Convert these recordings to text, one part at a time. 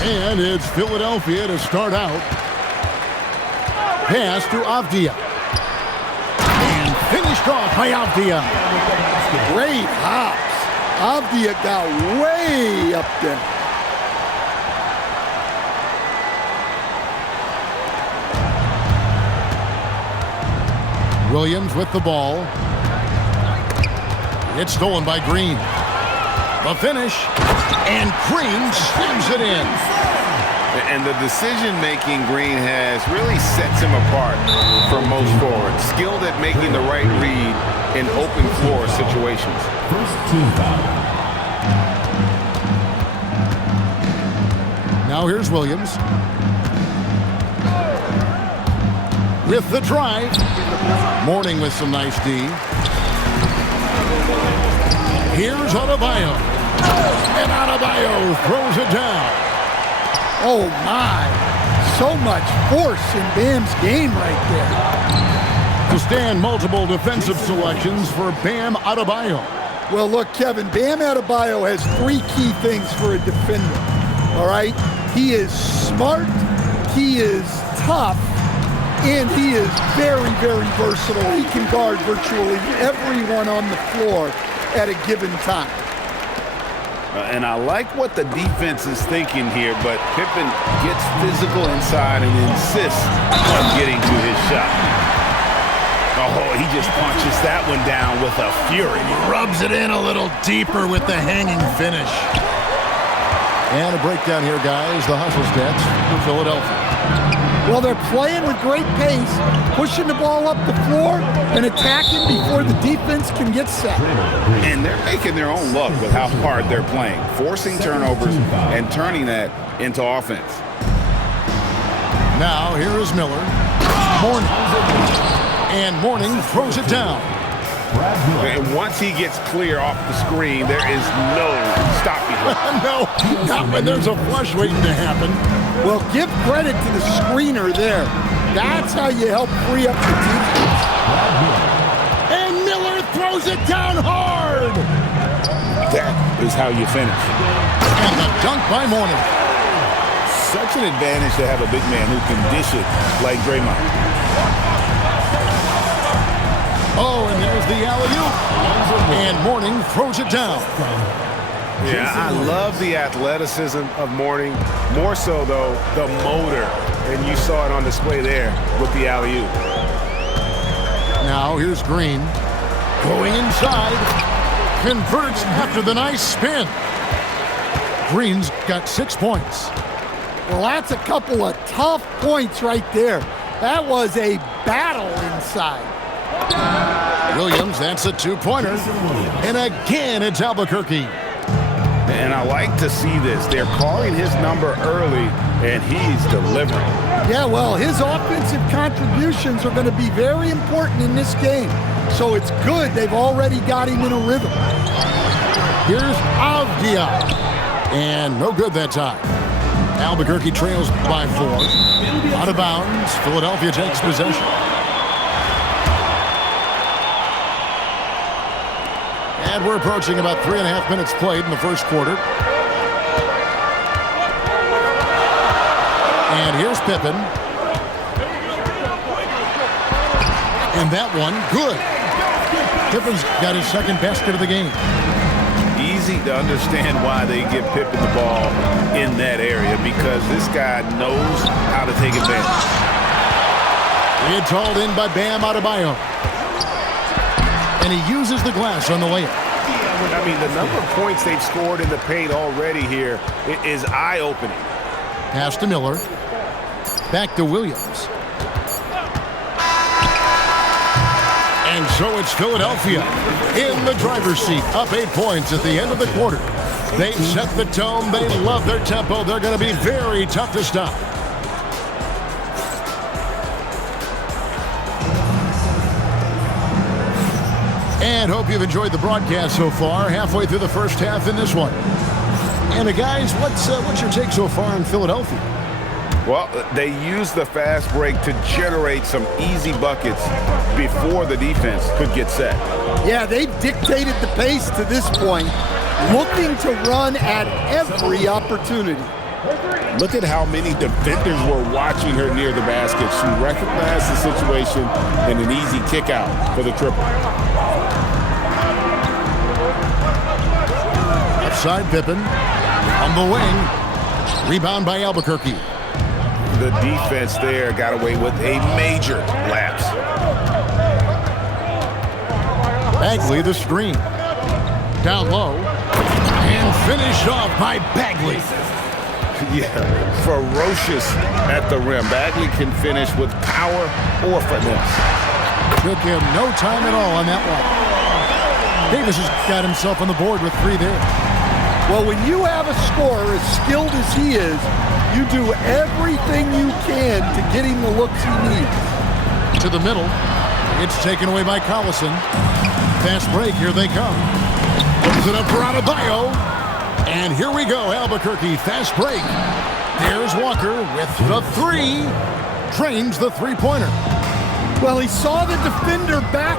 And it's Philadelphia to start out. Pass to Avdia. And finished off by Avdia. Great hops. Avdia got way up there. Williams with the ball. It's stolen by Green. The finish. And Green slams it in. And the decision-making Green has really sets him apart from most forwards. Skilled at making the right read in open floor situations. Now here's Williams. With the drive. Mourning with some nice D. Here's Adebayo. And Adebayo throws it down. Oh my, so much force in Bam's game right there. To stand multiple defensive selections for Bam Adebayo. Well, look, Kevin, Bam Adebayo has three key things for a defender, all right? He is smart, he is tough, and he is very, very versatile. He can guard virtually everyone on the floor at a given time. And I like what the defense is thinking here, but Pippen gets physical inside and insists on getting to his shot. Oh, he just punches that one down with a fury. Rubs it in a little deeper with the hanging finish. And a breakdown here, guys. The hustle stats for Philadelphia. Well, they're playing with great pace, pushing the ball up the floor and attacking before the defense can get set. And they're making their own luck with how hard they're playing, forcing turnovers and turning that into offense. Now, here is Miller. Mourning. And Mourning throws it down. And once he gets clear off the screen, there is no stopping him. No, not when there's a flush waiting to happen. Well, give credit to the screener there. That's how you help free up the defense. And Miller throws it down hard. That is how you finish. And the dunk by Mourning. Such an advantage to have a big man who can dish it like Draymond. Oh, and there's the alley-oop. And Mourning throws it down. Yeah, I love the athleticism of Mourning. More so, though, the motor. And you saw it on display there with the alley-oop. Now here's Green. Going inside. Converts after the nice spin. Green's got 6 points. Well, that's a couple of tough points right there. That was a battle inside. Williams, that's a two-pointer. And again, it's Albuquerque. And I like to see this. They're calling his number early, and he's delivering. Yeah, well, his offensive contributions are going to be very important in this game. So it's good they've already got him in a rhythm. Here's Avdia. And no good that time. Albuquerque trails by 4. Out of bounds. Philadelphia takes possession. And we're approaching about 3.5 minutes played in the first quarter. And here's Pippen. And that one, good. Pippen's got his second basket of the game. Easy to understand why they give Pippen the ball in that area, because this guy knows how to take advantage. It's hauled in by Bam Adebayo. And he uses the glass on the layup. I mean, the number of points they've scored in the paint already here is eye-opening. Pass to Miller. Back to Williams. And so it's Philadelphia in the driver's seat, up 8 points at the end of the quarter. They've set the tone. They love their tempo. They're going to be very tough to stop. And hope you've enjoyed the broadcast so far. Halfway through the first half in this one. And guys, what's your take so far on Philadelphia? Well, they used the fast break to generate some easy buckets before the defense could get set. Yeah, they've dictated the pace to this point, looking to run at every opportunity. Look at how many defenders were watching her near the basket. She recognized the situation and an easy kick out for the triple. Outside Pippen on the wing. Rebound by Albuquerque. The defense there got away with a major lapse. Bagley the screen. Down low. And finished off by Bagley. Yeah, ferocious at the rim. Bagley can finish with power or finesse. Took him no time at all on that one. Davis has got himself on the board with 3 there. Well, when you have a scorer as skilled as he is, you do everything you can to get him the looks he needs. To the middle. It's taken away by Collison. Fast break. Here they come. Opens it up for Adebayo. And here we go. Albuquerque fast break. There's Walker with the 3. Trains the three-pointer. Well, he saw the defender back,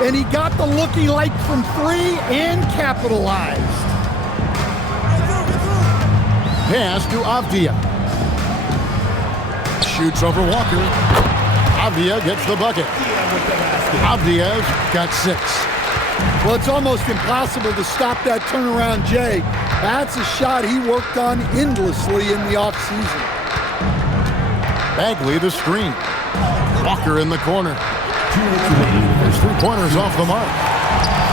and he got the look he liked from 3 and capitalized. Pass to Avdia. Shoots over Walker. Avdia gets the bucket. Avdia's got 6. Well, it's almost impossible to stop that turnaround, Jay. That's a shot he worked on endlessly in the offseason. Bagley the screen. Walker in the corner. His 3-pointers off the mark.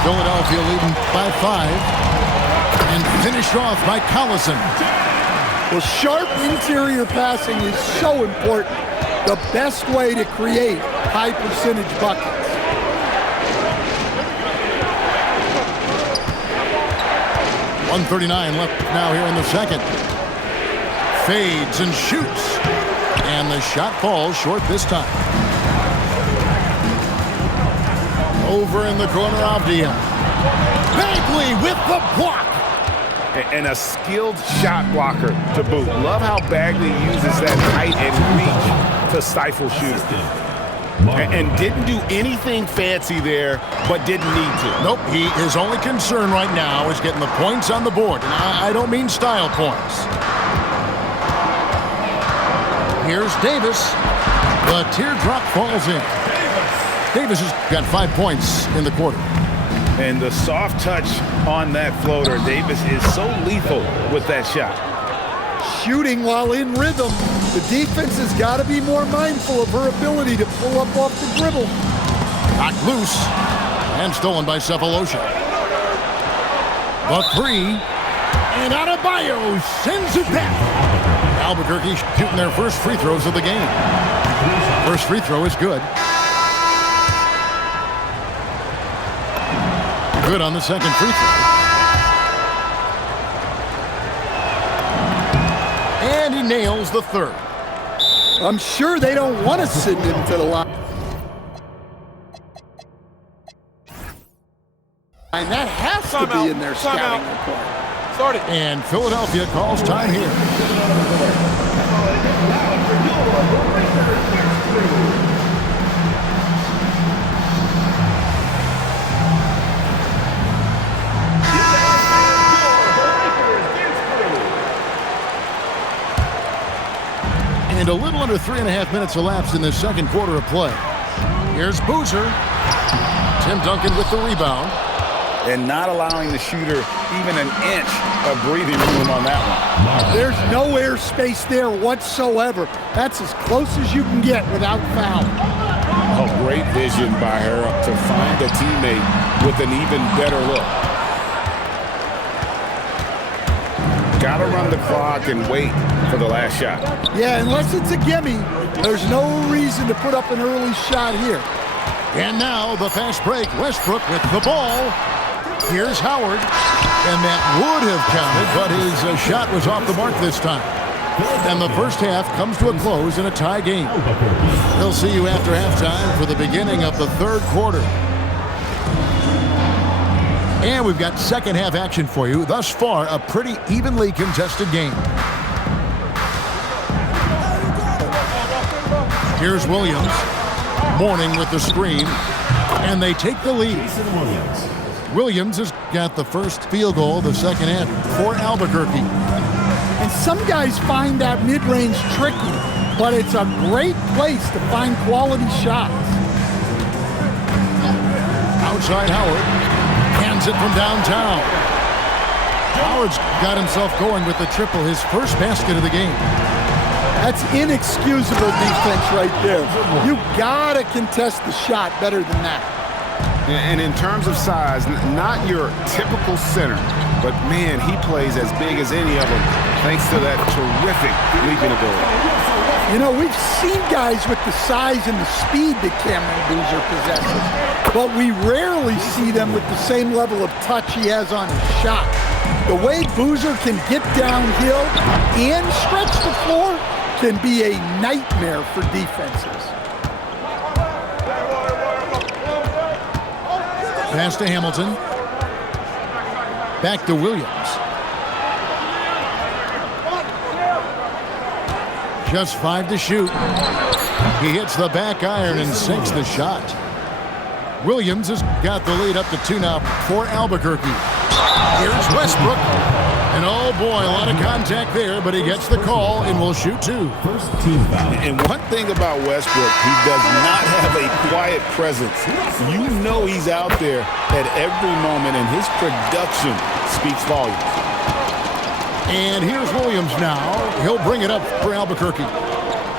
Philadelphia leading by 5. And finished off by Collison. Well, sharp interior passing is so important. The best way to create high-percentage buckets. .139 left now here in the second. Fades and shoots. And the shot falls short this time. Over in the corner, Avdia. Bagley with the block. And a skilled shot blocker to boot. Love how Bagley uses that height and reach to stifle shooters. And didn't do anything fancy there, but didn't need to. Nope, his only concern right now is getting the points on the board. And I don't mean style points. Here's Davis. The teardrop falls in. Davis has got 5 points in the quarter. And the soft touch on that floater. Davis is so lethal with that shot. Shooting while in rhythm. The defense has got to be more mindful of her ability to pull up off the dribble. Knocked loose and stolen by Sefolosha. The 3. And Adebayo sends it back. Albuquerque shooting their first free throws of the game. First free throw is good. Good on the second free throw. And he nails the 3rd. I'm sure they don't want to send him to the line. And that has to be in their scouting report. And Philadelphia calls time here. And a little under 3.5 minutes elapsed in the second quarter of play. Here's Boozer. Tim Duncan with the rebound. And not allowing the shooter even an inch of breathing room on that one. There's no air space there whatsoever. That's as close as you can get without foul. A great vision by her to find a teammate with an even better look. Got to run the clock and wait for the last shot. Yeah, unless it's a gimme, there's no reason to put up an early shot here. And now the fast break. Westbrook with the ball. Here's Howard. And that would have counted, but his shot was off the mark this time. And the first half comes to a close in a tie game. We'll see you after halftime for the beginning of the third quarter. And we've got second half action for you. Thus far, a pretty evenly contested game. Here's Williams. Mourning with the screen. And they take the lead. Williams has got the first field goal of the second half for Albuquerque. And some guys find that mid-range tricky, but it's a great place to find quality shots. Outside Howard. Hands it from downtown. Howard's got himself going with the triple, his first basket of the game. That's inexcusable defense right there. You gotta contest the shot better than that. And in terms of size, not your typical center, but man, he plays as big as any of them thanks to that terrific leaping ability. You know, we've seen guys with the size and the speed that Cameron Boozer possesses, but we rarely see them with the same level of touch he has on his shot. The way Boozer can get downhill and stretch the floor can be a nightmare for defenses. Pass to Hamilton. Back to Williams. Just 5 to shoot. He hits the back iron and sinks the shot. Williams has got the lead up to 2 now for Albuquerque. Here's Westbrook. And oh boy, a lot of contact there, but he gets the call and will shoot 2. First team foul. And one thing about Westbrook, he does not have a quiet presence. You know he's out there at every moment, and his production speaks volumes. And here's Williams now. He'll bring it up for Albuquerque.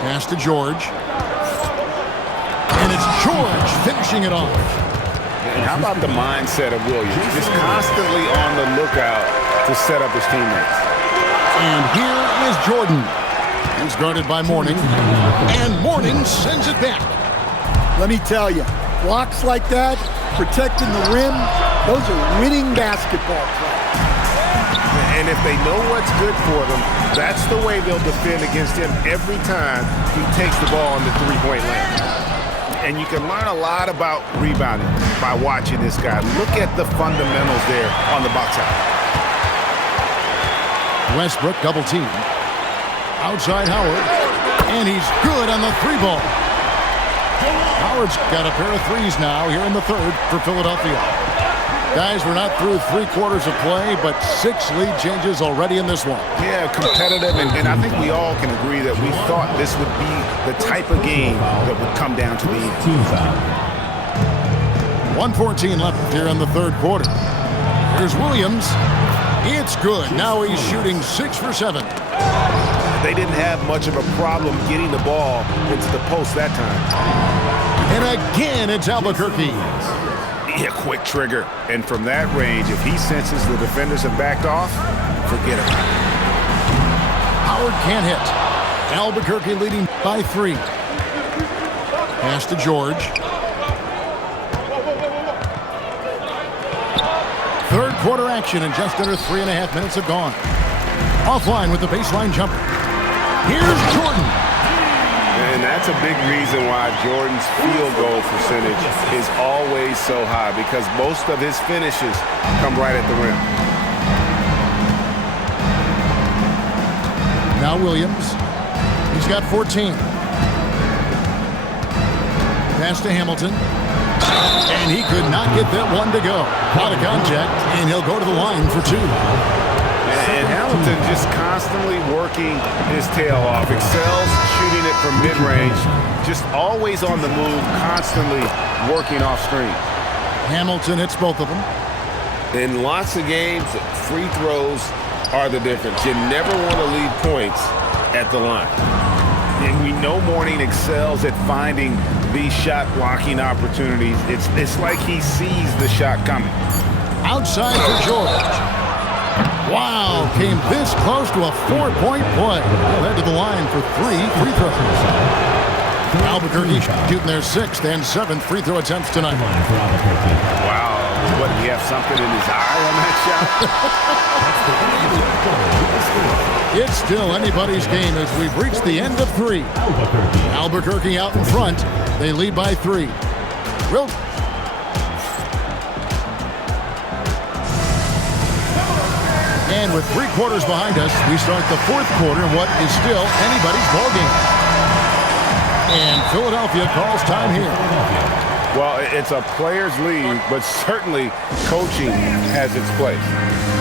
Pass to George. And it's George finishing it off. And how about the mindset of Williams? Just constantly on the lookout to set up his teammates. And here is Jordan. He's guarded by Mourning. And Mourning sends it back. Let me tell you, blocks like that, protecting the rim, those are winning basketball plays. And if they know what's good for them, that's the way they'll defend against him every time he takes the ball in the three-point land. And you can learn a lot about rebounding by watching this guy. Look at the fundamentals there on the box out. Westbrook double team. Outside Howard. And he's good on the 3-ball. Howard's got a pair of threes now here in the third for Philadelphia. Guys, we're not through 3 quarters of play, but 6 lead changes already in this one. Yeah, competitive, and I think we all can agree that we thought this would be the type of game that would come down to the end. Team foul. 1:14 left here in the third quarter. Here's Williams. It's good. Now he's shooting 6 for 7. They didn't have much of a problem getting the ball into the post that time. And again, it's Albuquerque. Yeah, quick trigger. And from that range, if he senses the defenders have backed off, forget it. Howard can't hit. Albuquerque leading by 3. Pass to George. Third quarter action, and just under 3.5 minutes have gone. Offline with the baseline jumper. Here's Jordan. And that's a big reason why Jordan's field goal percentage is always so high, because most of his finishes come right at the rim. Now Williams. He's got 14. Pass to Hamilton. And he could not get that one to go. Out of contact, and he'll go to the line for 2. And Hamilton just constantly working his tail off. Excels shooting it from mid-range. Just always on the move, constantly working off screen. Hamilton hits both of them. In lots of games, free throws are the difference. You never want to leave points at the line. And we know Mourning excels at finding these shot blocking opportunities. It's like he sees the shot coming. Outside for George. Wow, came this close to a 4-point play. They'll head to the line for 3 free throws. Albuquerque shooting their 6th and 7th free throw attempts tonight. Wow, what, did he have something in his eye on that shot? It's still anybody's game as we've reached the end of 3. Albuquerque out in front. They lead by 3. And with 3 quarters behind us, we start the 4th quarter in what is still anybody's ballgame. And Philadelphia calls time here. Well, it's a player's league, but certainly coaching has its place.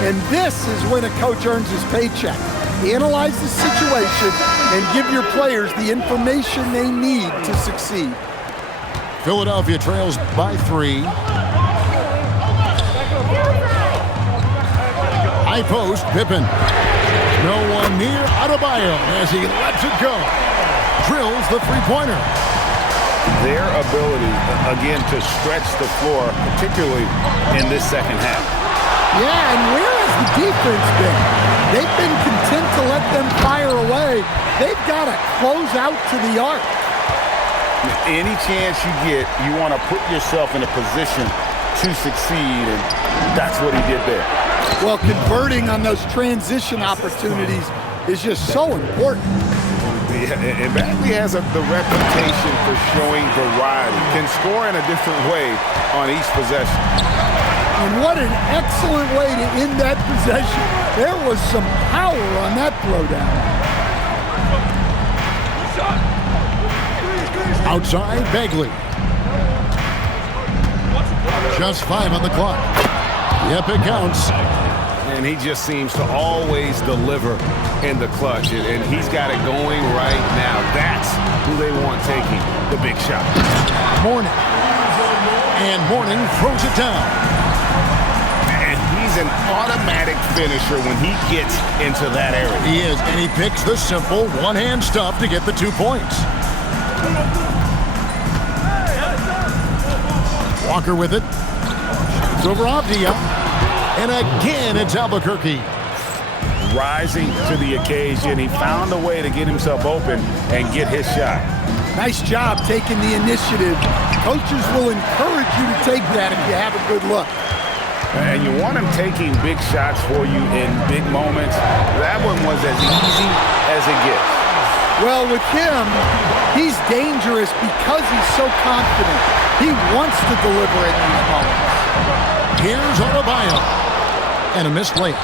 And this is when a coach earns his paycheck. Analyze the situation and give your players the information they need to succeed. Philadelphia trails by 3. High post, Pippen. No one near Adebayo as he lets it go. Drills the three-pointer. Their ability, again, to stretch the floor, particularly in this second half. Yeah, and where has the defense been? They've been content to let them fire away. They've got to close out to the arc. Any chance you get, you want to put yourself in a position to succeed, and that's what he did there. Well, converting on those transition opportunities is just so important. Yeah, and Bagley has the reputation for showing variety, can score in a different way on each possession. And what an excellent way to end that possession. There was some power on that throwdown. Outside, Bagley. Just 5 on the clock. Yep, it counts. And he just seems to always deliver in the clutch, and he's got it going right now. That's who they want taking the big shot. Mourning. And Mourning throws it down. And he's an automatic finisher when he gets into that area. He is, and he picks the simple one-hand stuff to get the 2 points. Walker with it. It's over Avdia. And again, it's Albuquerque. Rising to the occasion, he found a way to get himself open and get his shot. Nice job taking the initiative. Coaches will encourage you to take that if you have a good look. And you want him taking big shots for you in big moments. That one was as easy as it gets. Well, with him, he's dangerous because he's so confident. He wants to deliver in these moments. Here's Adebayo. And a missed layup.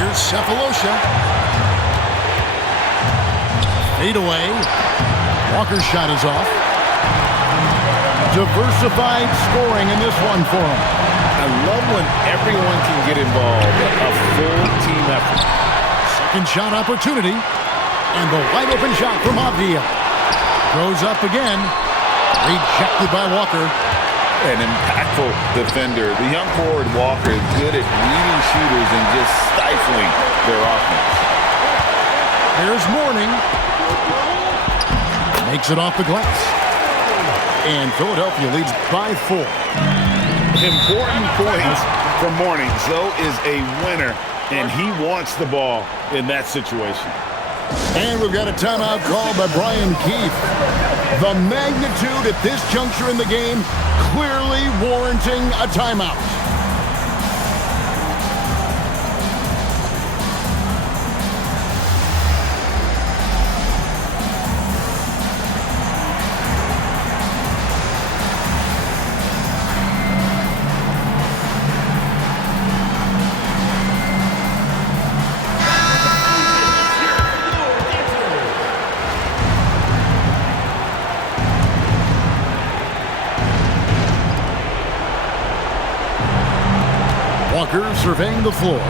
Here's Cephalosha. Fade away. Walker's shot is off. Diversified scoring in this one for him. I love when everyone can get involved. A full team effort. Second shot opportunity. And the wide open shot from Avdia. Goes up again. Rejected by Walker. An impactful defender. The young forward Walker is good at reading shooters and just stifling their offense. There's Mourning. Makes it off the glass. And Philadelphia leads by 4. Important points from Mourning. Zoe is a winner, and he wants the ball in that situation. And we've got a timeout called by Brian Keefe. The magnitude at this juncture in the game clearly warranting a timeout. Walker surveying the floor.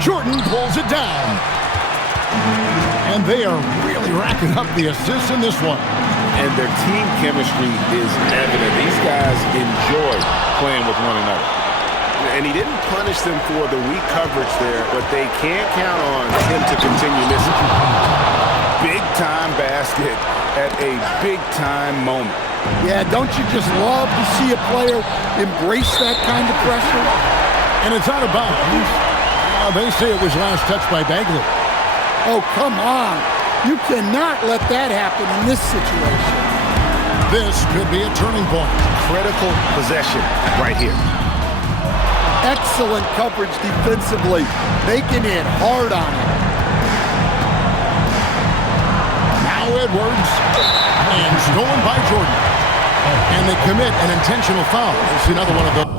Jordan pulls it down. And they are really racking up the assists in this one. And their team chemistry is evident. These guys enjoy playing with one another. And he didn't punish them for the weak coverage there, but they can't count on him to continue missing. Big-time basket at a big-time moment. Yeah, don't you just love to see a player embrace that kind of pressure? And it's out of bounds. They say it was last touched by Bagley. Oh, come on. You cannot let that happen in this situation. This could be a turning point. Critical possession right here. Excellent coverage defensively, making it hard on him. Now Edwards, and stolen by Jordan. And they commit an intentional foul. We'll see another one of those.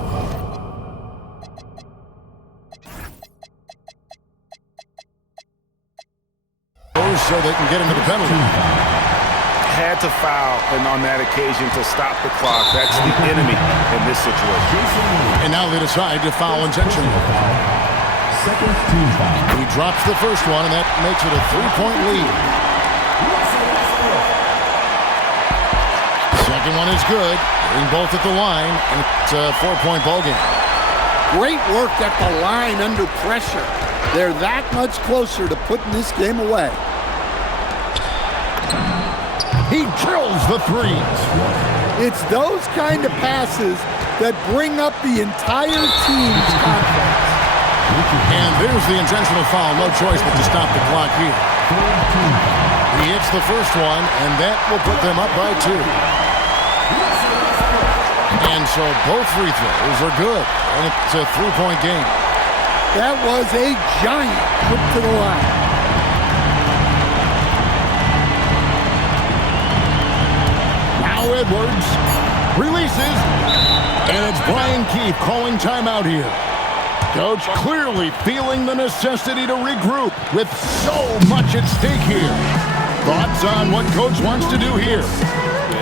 So they can get into the penalty. Had to foul, and on that occasion to stop the clock. That's the enemy in this situation. And now they decide to foul intentionally. Second He drops the first one, and that makes it a 3-point lead. Second one is good. Hitting both at the line, and it's a 4-point ball game. Great work at the line under pressure. They're that much closer to putting this game away. He drills the threes. It's those kind of passes that bring up the entire team's confidence. And there's the intentional foul. No choice but to stop the clock here. He hits the first one, and that will put them up by 2. And so both free throws are good, and it's a 3-point game. That was a giant trip to the line. Now Edwards releases, and it's Brian Keefe calling timeout here. Coach clearly feeling the necessity to regroup with so much at stake here. Thoughts on what Coach wants to do here?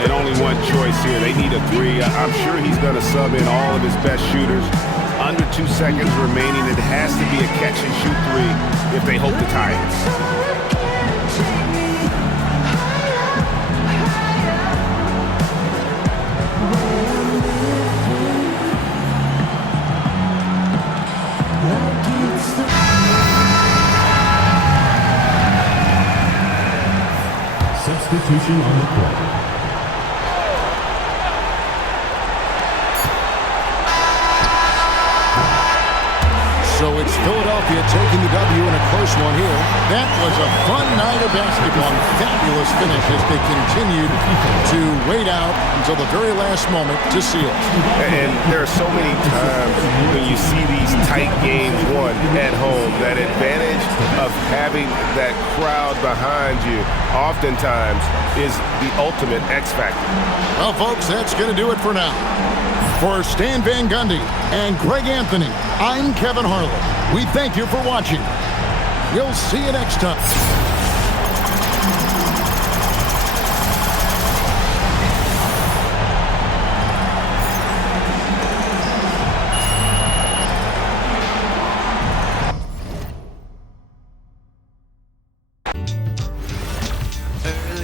And only one choice here. They need a 3. I'm sure he's going to sub in all of his best shooters. Under 2 seconds remaining. It has to be a catch-and-shoot 3 if they hope to tie it. Substitution on the court. So it's Philadelphia taking the W in a close one here. That was a fun night of basketball. Fabulous finish as they continued to wait out until the very last moment to seal it. And there are so many times when you see these tight games won at home, that advantage of having that crowd behind you oftentimes is the ultimate X factor. Well, folks, that's going to do it for now. For Stan Van Gundy and Greg Anthony, I'm Kevin Harlan. We thank you for watching. We'll see you next time.